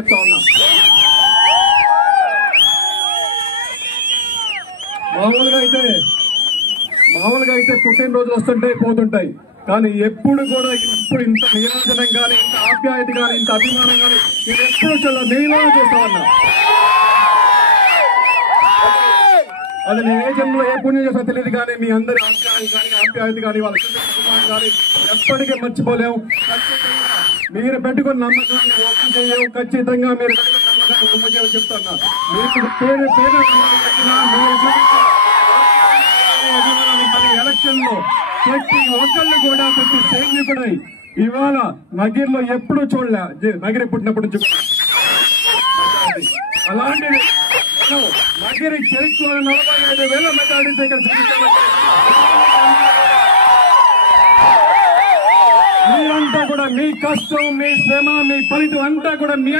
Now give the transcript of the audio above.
చెప్తా ఉన్నా. మామూలుగా అయితే పుట్టినరోజులు వస్తుంటాయి పోతుంటాయి, కానీ ఎప్పుడు కూడా ఇప్పుడు ఇంత నియోజనం కానీ, ఇంత ఆప్యాయత కానీ, ఇంత అభిమానం కానీ నేను ఎప్పుడు చాలా నీలో చూస్తా ఉన్నా. అది నేను ఏ జన్మలో ఏ పుణ్యం చేస్తా తెలియదు, కానీ మీ అందరి ఆప్యాయత కానీ వాళ్ళ కుటుంబం కానీ ఎప్పటికీ మర్చిపోలేము. ఖచ్చితంగా మీరు పెట్టుకున్న నమ్మకాన్ని ఓపెన్ చేయవు, ఖచ్చితంగా మీరు నమ్మకాన్ని చెప్తున్నా. మీకు పేరు ఎలక్షన్ లో ప్రతి ఒక్కళ్ళు కూడా ప్రతి సైనికుడై ఇవాళ నగిరిలో ఎప్పుడు చూడలే, నగిరి పుట్టినప్పుడు అలాంటిది నగిరి చరిత్ర 45,000 మెజారిటీ ఇక్కడ మీరంతా కూడా మీ కష్టం, మీ శ్రమ, మీ ఫలితం అంతా కూడా మీ